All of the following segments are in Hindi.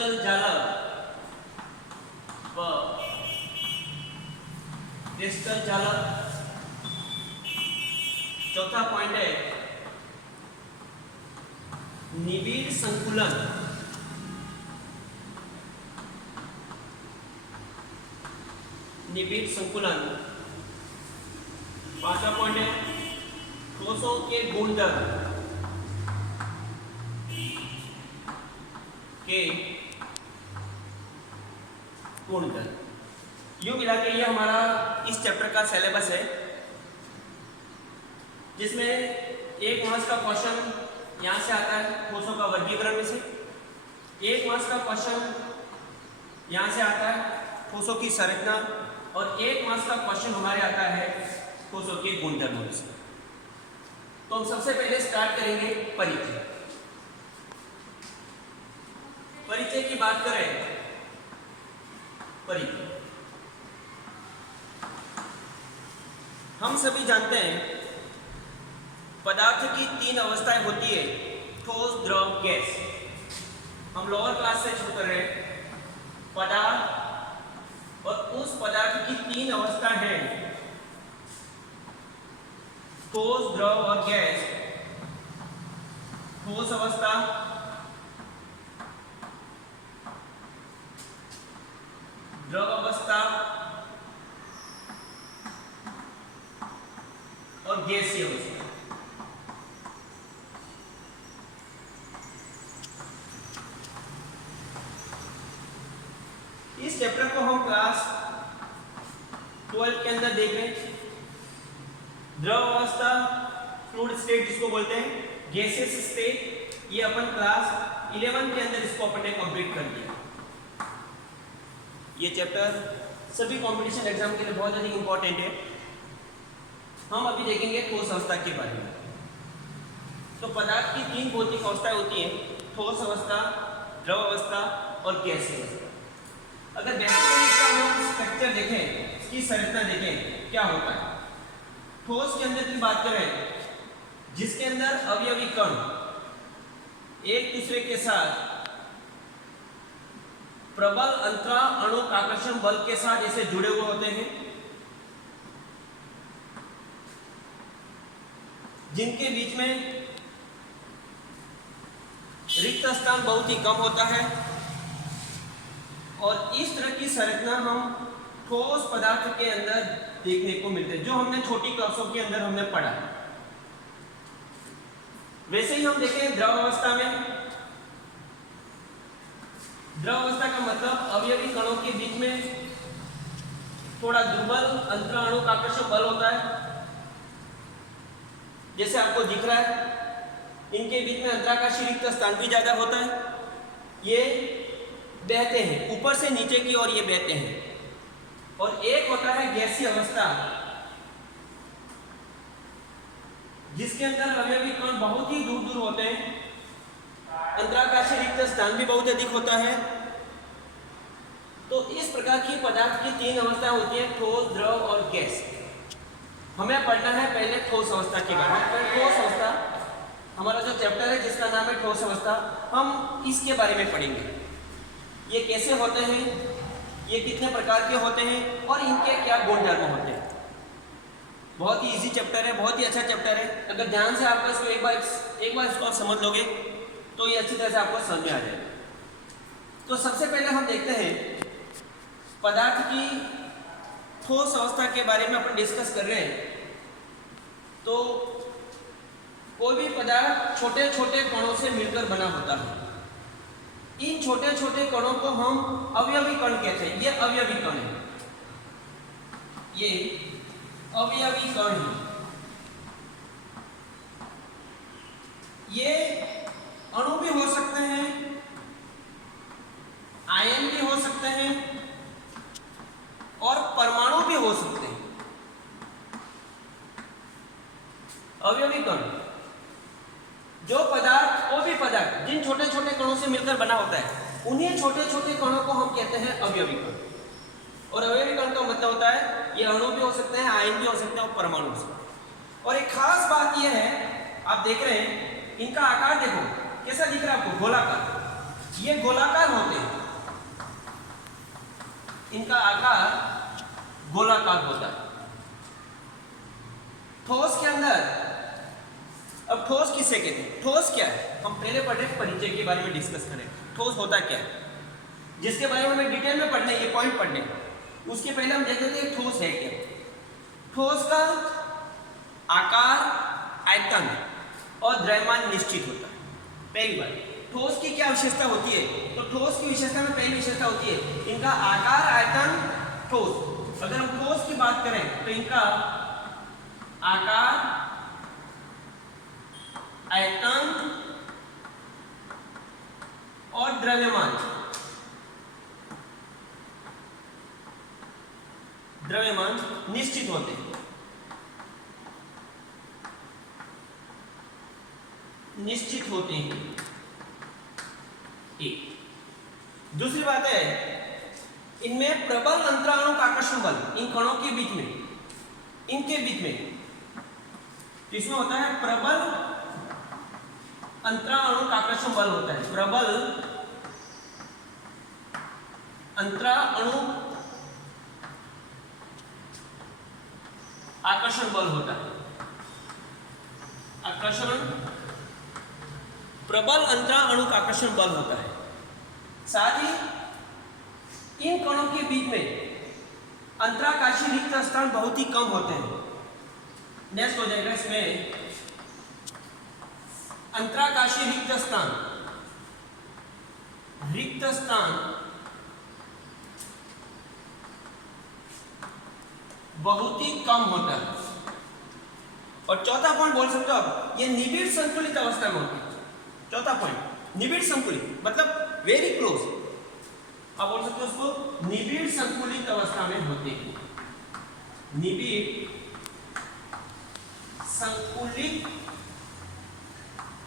क्रिस्टल जालक व क्रिस्टल जालक। चौथा पॉइंट है निबिड़ संकुलन। निबिड़ संकुलन। पांचवा पॉइंट है ठोसों के गुणधर्म के गुणधर्म। यूं मिला के ये हमारा इस चैप्टर का सिलेबस है, जिसमें एक मार्क्स का क्वेश्चन यहाँ से आता है ठोसों का वर्गीकरण में से, एक मार्क्स का क्वेश्चन यहाँ से आता है ठोसों की संरचना, और एक मार्क्स का क्वेश्चन हमारे आता है ठोसों के गुणधर्मों से। तो हम सबसे पहले स्टार्ट करेंगे परिचय। परिचय की बात करें, परिचय हम सभी जानते हैं पदार्थ की तीन अवस्थाएं होती है, ठोस, द्रव, गैस। हम लोअर क्लास से शुरू कर रहे हैं। पदार्थ और उस पदार्थ की तीन अवस्था है, ठोस, द्रव और गैस। ठोस अवस्था, द्रव अवस्था और गैसीय अवस्था। इस चैप्टर को हम क्लास 12 के अंदर देखें। द्रव अवस्था, फ्लूइड स्टेट जिसको बोलते हैं, गैसियस स्टेट, ये अपन क्लास 11 के अंदर इसको अपन ने कंप्लीट कर दिया। ये चैप्टर सभी कंपटीशन एग्जाम के लिए बहुत अधिक इंपॉर्टेंट है। हम अभी देखेंगे ठोस अवस्था के बारे में। तो पदार्थ की तीन भौतिक अवस्थाएं होती हैं, ठोस अवस्था, द्रव अवस्था और गैसीय अवस्था। अगर बेसिकली इसका हम स्ट्रक्चर देखें, इसकी संरचना देखें क्या होता है। ठोस के अंदर की बात करें, जिसके अंदर अवयवी कण एक दूसरे के साथ प्रबल अंतरा अणुक आकर्षण बल के साथ ऐसे जुड़े हुए होते हैं, जिनके बीच में रिक्त स्थान बहुत ही कम होता है, और इस तरह की संरचना हम ठोस पदार्थ के अंदर देखने को मिलते हैं, जो हमने छोटी क्लासों के अंदर हमने पढ़ा। वैसे ही हम देखें द्रव अवस्था में, द्रव अवस्था का मतलब अवयवी कणों के बीच में थोड़ा दुर्बल अंतरा अणुक आकर्षण बल होता है, जैसे आपको दिख रहा है। इनके बीच में अंतराकाशीय रिक्त स्थान भी ज्यादा होता है, ये बहते हैं ऊपर से नीचे की ओर, ये बहते हैं। और एक होता है गैसीय अवस्था, जिसके अंदर अवयवी कण बहुत ही दूर दूर होते हैं, अंतराकाशीय रिक्त स्थान भी बहुत अधिक होता है। तो इस प्रकार की पदार्थ की तीन अवस्थाएं होती हैं, ठोस, द्रव और गैस। हमें पढ़ना है पहले ठोस अवस्था के बारे में। ठोस अवस्था हमारा जो चैप्टर है जिसका नाम है ठोस अवस्था, हम इसके बारे में पढ़ेंगे। ये कैसे होते हैं, ये कितने प्रकार के होते हैं और इनके क्या गुणधर्म होते हैं। बहुत ही इजी चैप्टर है, बहुत ही अच्छा चैप्टर है। अगर ध्यान से आप इसको एक बार इसको आप समझ लोगे तो ये अच्छी तरह से आपको समझ में आ जाएगा। तो सबसे पहले हम देखते हैं पदार्थ की ठोस अवस्था के बारे में अपन डिस्कस कर रहे हैं। तो कोई भी पदार्थ छोटे छोटे कणों से मिलकर बना होता है। इन छोटे छोटे कणों को हम अवयवी कण कहते हैं। ये अवयवी कण है, ये अवयवी कण है। ये अणु भी हो सकते हैं, आयन भी हो सकते हैं और परमाणु भी हो सकते हैं। अवयवी कण, जो पदार्थ, कोई भी पदार्थ जिन छोटे छोटे कणों से मिलकर बना होता है, उन्हीं छोटे छोटे कणों को हम कहते हैं अवयवी कण। और अवयवी कण का मतलब होता है ये अणु भी हो सकते हैं, आयन भी हो सकते हैं और परमाणु हो सकते हैं। और एक खास बात यह है, आप देख रहे हैं इनका आकार देखो कैसा दिख रहा है आपको, गोलाकार। ये गोलाकार होते हैं, इनका आकार गोलाकार होता है। ठोस के अंदर, अब ठोस किसे कहते हैं, ठोस क्या है, हम पहले पढ़े परिचय के बारे में डिस्कस करें। ठोस होता क्या है, जिसके बारे में हमें डिटेल में पढ़ना है, ये पॉइंट पढ़ने हैं। उसके पहले हम देख लेते हैं ठोस है क्या। ठोस का आकार, आयतन और द्रव्यमान निश्चित होता है। पहली बात, ठोस की क्या विशेषता होती है, तो ठोस की विशेषता में पहली विशेषता होती है इनका आकार, आयतन, ठोस। अगर हम ठोस की बात करें तो इनका आकार, आयतन और द्रव्यमान निश्चित होते हैं। एक दूसरी बात है, इनमें प्रबल अंतराणु का आकर्षण बल, इन कणों के बीच में, इनके बीच में इसमें होता है प्रबल अंतराणु का आकर्षण बल होता है। प्रबल अंतराणु आकर्षण बल होता है। प्रबल अंतराणु का आकर्षण बल होता है। साथ ही इन कणों के बीच में अंतराकाशीय रिक्त स्थान बहुत ही कम होते हैं। नेक्स्ट हो जाएगा इसमें अंतराकाशीय रिक्त स्थान बहुत ही कम होता है। और चौथा पॉइंट बोल सकते हो आप, ये निबिड़ संकुलित अवस्था में होती है। चौथा पॉइंट, निबिड़ संकुलित मतलब वेरी क्लोज, आप बोल सकते हो उसको निबिड़ संकुलित अवस्था में होते हैं। निबिड़ संकुलित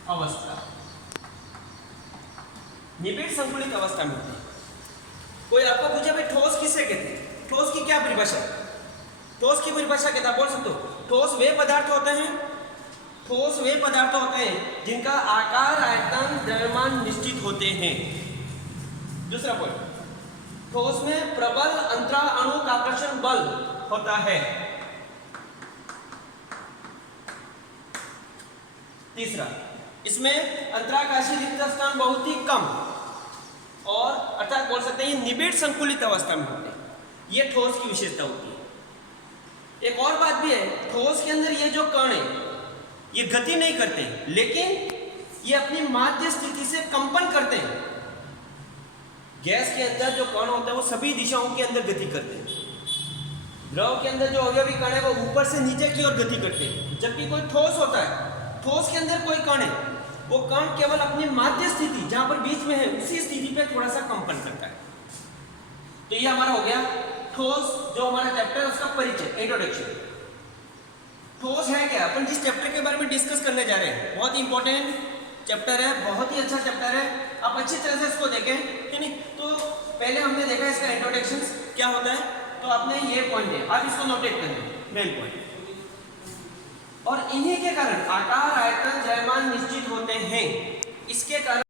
अवस्था, निबिड़ संकुलित अवस्था में होते हैं। कोई आपको पूछे भाई ठोस किसे कहते हैं, ठोस की क्या परिभाषा, ठोस की परिभाषा कहता बोल सकते हो, ठोस वे पदार्थ होते हैं जिनका आकार, आयतन, द्रव्यमान निश्चित होते हैं। दूसरा पॉइंट, ठोस में प्रबल अंतराणु का आकर्षण बल होता है। तीसरा, इसमें अंतराकाशीय रिक्त स्थान बहुत ही कम, और अर्थात बोल सकते हैं निबिड़ संकुलित अवस्था में होते हैं। यह ठोस की विशेषता होती है। एक और बात भी है, ठोस के अंदर ये जो कण है ये गति नहीं करते, लेकिन ये अपनी माध्य स्थिति से कंपन करते हैं। गैस के अंदर जो कण होता है वो सभी दिशाओं के अंदर गति करते हैं। द्रव के अंदर जो अवयवी कण है वो ऊपर से नीचे की ओर गति करते हैं। जबकि कोई ठोस होता है, ठोस के अंदर कोई कण है, वो कण केवल अपनी माध्य स्थिति जहां पर बीच में है उसी स्थिति पे थोड़ा सा कंपन करता है। तो ये हमारा हो गया ठोस, जो हमारा चैप्टर है उसका परिचय, इंट्रोडक्शन। ठोस है क्या, अपन जिस चैप्टर के बारे में डिस्कस करने जा रहे हैं बहुत इंपॉर्टेंट चैप्टर है, बहुत ही अच्छा चैप्टर है, आप अच्छी तरह से इसको देखें, ठीक है। तो पहले हमने देखा इसका इंट्रोडक्शन क्या होता है, तो आपने ये पॉइंट है, आप इसको नोटेट कर लें, मेन पॉइंट। और इन्हीं के कारण आकार, आयतन, द्रव्यमान निश्चित होते हैं। इसके कारण